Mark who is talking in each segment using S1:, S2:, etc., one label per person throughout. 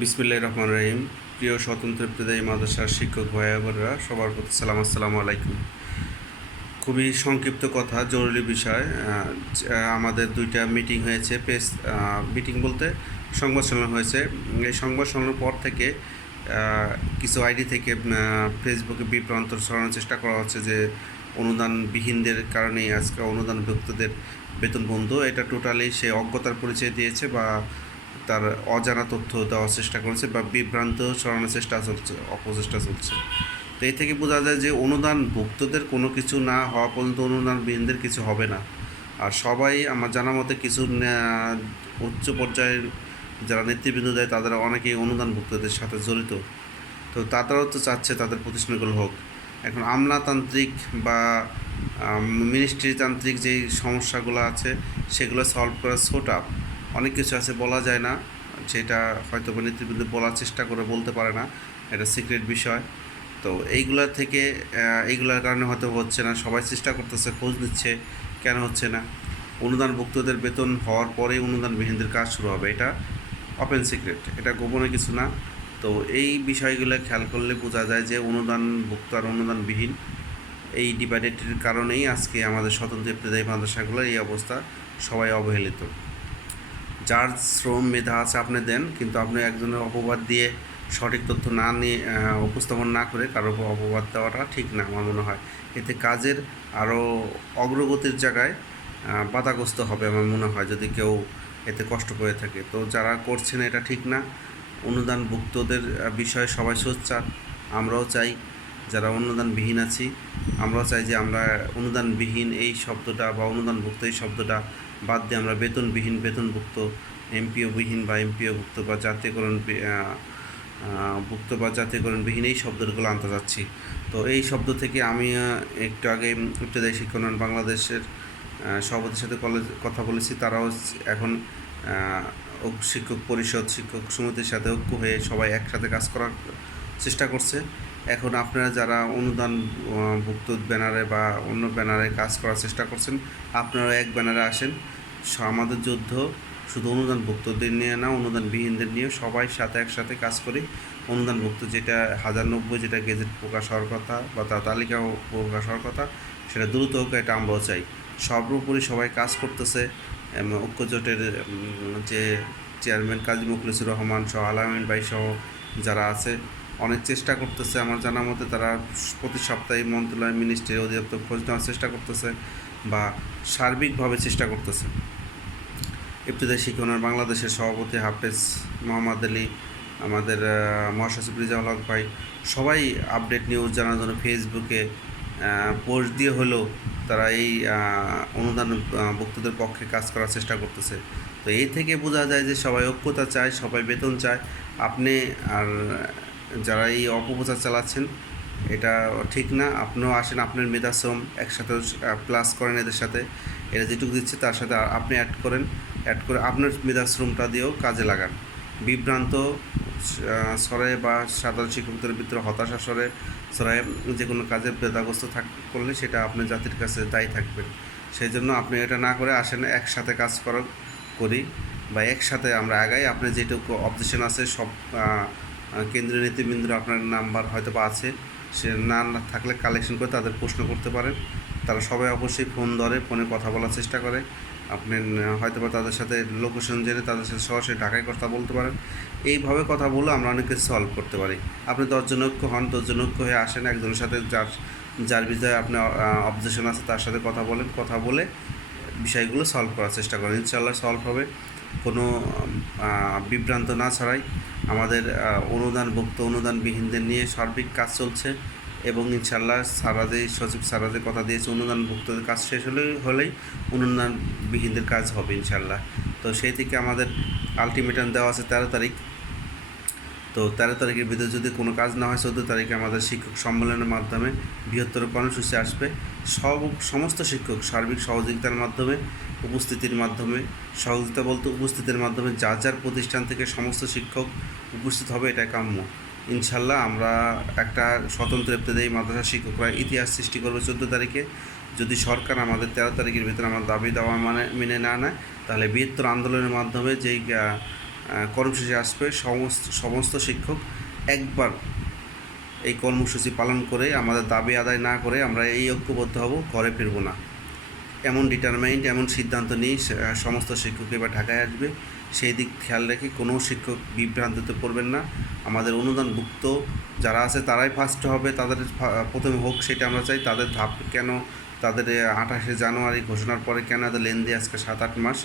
S1: বিসমিল্লাহ রহমান রহিম। প্রিয় স্বতন্ত্র প্রদায়ী মাদ্রাসার শিক্ষক ভাইয়াবররা সবার প্রতি সালাম, আসসালামু আলাইকুম। খুবই সংক্ষিপ্ত কথা, জরুরি বিষয়। আমাদের দুইটা মিটিং হয়েছে প্রেস মিটিং বলতে সংবাদ সম্মেলন হয়েছে। এই সংবাদ সম্মেলনের পর থেকে কিছু আইডি থেকে ফেসবুকে বিভ্রান্ত ছড়ানোর চেষ্টা করা হচ্ছে যে অনুদানবিহীনদের কারণেই আজকে অনুদান ভুক্তদের বেতন বন্ধ। এটা টোটালি সে অজ্ঞতার পরিচয় দিয়েছে বা তার অজানা তথ্য দেওয়ার চেষ্টা করেছে বা বিভ্রান্ত ছড়ানোর চেষ্টা চলছে, অপচেষ্টা চলছে। তো এই থেকে বোঝা যায় যে অনুদান ভুক্তদের কোনো কিছু না হওয়া পর্যন্ত অনুদান বিহীনদের কিছু হবে না। আর সবাই আমার জানা মতে কিছু উচ্চ পর্যায়ের যারা নেতৃবৃন্দ দেয়, তাদের অনেকেই অনুদান ভুক্তদের সাথে জড়িত। তো তারাও তো চাচ্ছে তাদের প্রতিষ্ঠানগুলো হোক। এখন আমলাতান্ত্রিক বা মিনিস্ট্রিতান্ত্রিক যেই সমস্যাগুলো আছে, সেগুলো সলভ করা ছোট অনেক কিছু আছে বলা যায় না, যেটা হয়তো নেতৃবৃন্দ বলার চেষ্টা করে বলতে পারে না, এটা সিক্রেট বিষয়। তো এইগুলা থেকে এইগুলার কারণে হয়তো হচ্ছে না, সবাই চেষ্টা করতেছে, খোঁজ নিচ্ছে, কেন হচ্ছে না। অনুদান অনুদানভুক্তদের বেতন হওয়ার পরেই অনুদানবিহীনদের কাজ শুরু হবে, এটা ওপেন সিক্রেট এটা গোপনে কিছু না। তো এই বিষয়গুলো খেয়াল করলে বোঝা যায় যে অনুদান অনুদানভুক্ত আর অনুদানবিহীন, এই ডিভাইডেডের কারণেই আজকে আমাদের স্বতন্ত্র ইবতদায়ী মাদ্রাসাগুলোর এই অবস্থা সবাই অবহেলিত। যার শ্রম মেধা আছে আপনি দেন, কিন্তু আপনি একজনের অপবাদ দিয়ে সঠিক তথ্য না নিয়ে উপস্থাপন না করে কারোর উপর অপবাদ দেওয়াটা ঠিক না আমার মনে হয়। এতে কাজের আরও অগ্রগতির জায়গায় বাধাগ্রস্ত হবে আমার মনে হয় যদি কেউ এতে কষ্ট করে থাকে। তো যারা করছেন এটা ঠিক না। অনুদানভুক্তদের বিষয়ে সবাই সোচ্চার। আমরাও চাই যারা অনুদানবিহীন আছি, আমরাও চাই যে আমরা অনুদানবিহীন এই শব্দটা বা অনুদানভুক্ত এই শব্দটা বাদ দিয়ে আমরা বেতনবিহীন, বেতনভুক্ত, এমপিওবিহীন বা এমপিওভুক্ত বা জাতীয়করণ ভুক্ত বা জাতীয়করণবিহীন এই শব্দগুলো আনতে যাচ্ছি। তো এই শব্দ থেকে আমি একটু আগে ইবতদায়ী শিক্ষানয়ন বাংলাদেশের সভাপতির সাথে কলেজ, কথা বলেছি, তারাও এখন শিক্ষক পরিষদ, শিক্ষক সমিতির সাথে ঐক্য হয়ে সবাই একসাথে কাজ করার চেষ্টা করছে। এখন আপনারা যারা অনুদান ভুক্ত ব্যানারে বা অন্য ব্যানারে কাজ করার চেষ্টা করছেন, আপনারা এক ব্যানারে আসেন। আমাদের যুদ্ধ শুধু অনুদানভুক্তদের নিয়ে না, অনুদানবিহীনদের নিয়ে সবাই সাথে একসাথে কাজ করি। অনুদানভুক্ত যেটা হাজার নব্বই যেটা গেজেট প্রকাশ হওয়ার কথা বা তার তালিকা প্রকাশ হওয়ার কথা, সেটা দ্রুত হোক এটা আমরাও চাই। সর্বোপরি সবাই কাজ করতেছে ঐক্যজোটের যে চেয়ারম্যান কাজী মুখলিসুর রহমান সহ, আলামিন ভাই সহ যারা আছে অনেক চেষ্টা করতেছে। আমার জানা মতে তারা প্রতি সপ্তাহে মন্ত্রণালয় মিনিস্ট্রি অধিদপ্তর খোঁজ নেওয়ার চেষ্টা করতেছে বা সার্বিকভাবে চেষ্টা করতেছে। ইবতদায়ী শিক্ষণের বাংলাদেশের সভাপতি হাফেজ মোহাম্মদ আলী, আমাদের মহাসচিব রিজাউল হক ভাই, সবাই আপডেট নিউজ জানার জন্য ফেসবুকে পোস্ট দিয়ে হলেও তারা এই অনুদান ভুক্তদের পক্ষে কাজ করার চেষ্টা করতেছে। তো এই থেকে বোঝা যায় যে সবাই ঐক্যতা চায়, সবাই বেতন চায়। আপনি আর যারা এই অপপ্রচার চালাচ্ছেন, এটা ঠিক না। আপনিও আসেন, আপনার মেধাশ্রম একসাথে প্লাস করেন এদের সাথে। এরা যেটুকু দিচ্ছে তার সাথে আপনি অ্যাড করেন। অ্যাড করে আপনার মেধাশ্রমটা দিয়েও কাজে লাগান। বিভ্রান্ত স্বরে বা সাধারণ শিক্ষকদের ভিতরে হতাশা স্বরে স্বরে যে কোনো কাজে বেদাগ্রস্ত থাক করলে সেটা আপনার জাতির কাছে দায়ী থাকবেন সেই জন্য আপনি এটা না করে আসেন, একসাথে কাজ করা করি বা একসাথে আমরা আগাই। আপনার যেটুকু অবজেকশন আছে সব কেন্দ্রীয় নীতিবৃন্দ আপনার নাম্বার হয়তো বা আছে, সে না থাকলে কালেকশন করে তাদের প্রশ্ন করতে পারেন। তারা সবাই অবশ্যই ফোন ধরে ফোনে কথা বলার চেষ্টা করে। আপনি হয়তো বা তাদের সাথে লোকেশন জেনে তাদের সাথে সরাসরি ঢাকায় কথা বলতে পারেন। এইভাবে কথা বলে আমরা অনেক কিছু সলভ করতে পারি। আপনি দশজন ঐক্য হন, দশজন ঐক্য হয়ে আসেন, একজনের সাথে যার যার বিষয়ে আপনার অবজেকশন আছে তার সাথে কথা বলেন। কথা বলে বিষয়গুলো সলভ করার চেষ্টা করেন। ইনশাল্লাহ সলভ হবে। কোনো বিভ্রান্ত না ছাড়াই আমাদের অনুদানভুক্ত, অনুদানবিহীনদের নিয়ে সার্বিক কাজ চলছে এবং ইনশাল্লাহ সারাদে, সচিব সারাদে কথা দিয়েছে, অনুদানভুক্তদের কাজ শেষ হলে, হলেই অনুদানবিহীনদের কাজ হবে ইনশাল্লাহ তো সেই থেকে আমাদের আলটিমেটাম দেওয়া আছে তেরো তারিখ। তো তেরো তারিখের ভিতরে যদি কোনো কাজ না হয় চোদ্দ তারিখে আমাদের শিক্ষক সম্মেলনের মাধ্যমে বৃহত্তর কর্মসূচি আসবে। সব, সমস্ত শিক্ষক সার্বিক সহযোগিতার মাধ্যমে, উপস্থিতির মাধ্যমে, সহযোগিতা বলতে উপস্থিতির মাধ্যমে যার যার প্রতিষ্ঠান থেকে সমস্ত শিক্ষক উপস্থিত হবে এটা কাম্য। ইনশাল্লাহ আমরা একটা স্বতন্ত্র ইবতদায়ী মাদ্রাসা শিক্ষকরা ইতিহাস সৃষ্টি করবে চোদ্দ তারিখে। যদি সরকার আমাদের তেরো তারিখের ভিতরে আমার দাবি দেওয়া মানে মেনে না নেয়, তাহলে বৃহত্তর আন্দোলনের মাধ্যমে যেই কর্মসূচি আসবে। সমস্ত সমস্ত শিক্ষক একবার এই কর্মসূচি পালন করে, আমাদের দাবি আদায় না করে আমরা এই ঐক্যবদ্ধ হব, ঘরে ফিরব না। এমন ডিটারমাইন্ড এমন সিদ্ধান্ত নিয়ে সমস্ত শিক্ষক এবার ঢাকায় আসবে। সেই দিক খেয়াল রেখে কোনো শিক্ষক বিভ্রান্তিতে পড়বেন না। আমাদের অনুদানভুক্ত যারা আছে তারাই ফার্স্ট হবে, তাদের প্রথমে হোক সেটা আমরা চাই। তাদের ধাপ কেন, তাদের আঠাশে জানুয়ারি ঘোষণার পরে কেন এত লেনদি আজকে সাত আট মাস?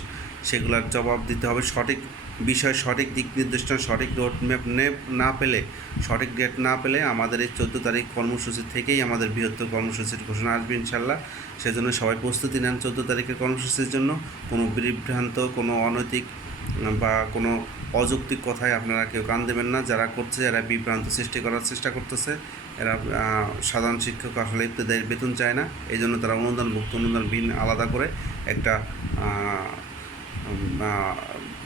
S1: সেগুলোর জবাব দিতে হবে। সঠিক বিষয়, সঠিক দিক নির্দেশনা, সঠিক রোড ম্যাপ না পেলে, সঠিক ডেট না পেলে আমাদের এই চোদ্দ তারিখ কর্মসূচি থেকেই আমাদের বৃহত্তর কর্মসূচির ঘোষণা আসবে ইনশাল্লাহ। সেজন্য সবাই প্রস্তুতি নেন চোদ্দ তারিখের কর্মসূচির জন্য। কোনো বিভ্রান্ত, কোনো অনৈতিক বা কোনো অযৌক্তিক কথায় আপনারা কেউ কান দেবেন না। যারা করছে, যারা বিভ্রান্ত সৃষ্টি করার চেষ্টা করতেছে, এরা সাধারণ শিক্ষক আসলে ইবতদায়ীর বেতন চায় না। এই জন্য তারা অনুদানভুক্ত অনুদান বিন আলাদা করে একটা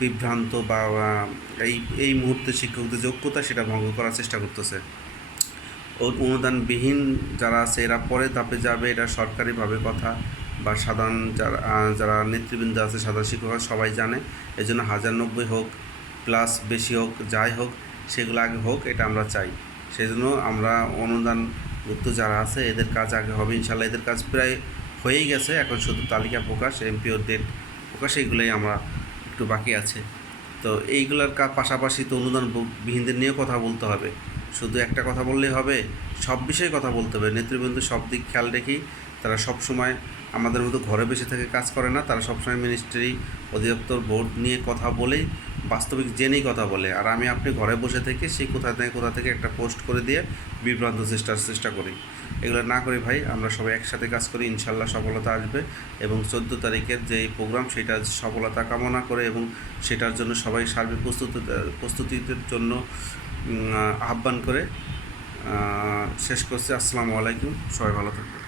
S1: বিভ্রান্ত বা এই এই মুহূর্তে শিক্ষকদের যোগ্যতা সেটা ভঙ্গ করার চেষ্টা করতেছে। অনুদানবিহীন যারা আছে, এরা পরে ধাপে যাবে, এটা সরকারিভাবে কথা। বা সাধারণ যারা যারা নেতৃবৃন্দ আছে, সাধারণ শিক্ষক সবাই জানে। এই জন্য হাজার নব্বই হোক প্লাস বেশি হোক, যাই হোক, সেগুলো আগে হোক, এটা আমরা চাই। সেই জন্য আমরা অনুদানভুক্ত যারা আছে, এদের কাজ আগে হবে। ইনশাল্লাহ এদের কাজ প্রায় হয়েই গেছে। এখন শুধু তালিকা প্রকাশ এমপিও ডেট প্রকাশ এইগুলোই আমরা একটু বাকি আছে। তো এইগুলোর পাশাপাশি তো অনুদান বিহীনদের নিয়েও কথা বলতে হবে। শুধু একটা কথা বললেই হবে, সব বিষয়ে কথা বলতে হবে। নেতৃবৃন্দ সব দিক খেয়াল রেখেই তারা সব সময় আমাদের মতো ঘরে বসে থেকে কাজ করে না, তারা সবসময় মিনিস্ট্রি অধিদপ্তর বোর্ড নিয়ে কথা বলেই, বাস্তবিক জেনেই কথা বলে। আর আমি আপনি ঘরে বসে থেকে সেই কোথা থেকে কোথা থেকে একটা পোস্ট করে দিয়ে বিভ্রান্ত চেষ্টার চেষ্টা করি। এগুলো না করি ভাই, আমরা সবাই একসাথে কাজ করি, ইনশাল্লাহ সফলতা আসবে এবং চোদ্দ তারিখের যে প্রোগ্রাম সেটা সফলতা কামনা করে এবং সেটার জন্য সবাই সার্বিক প্রস্তুতি, প্রস্তুতির জন্য আহ্বান করে। শেষ করছি। আসসালামু আলাইকুম। সবাই ভালো থাকবেন।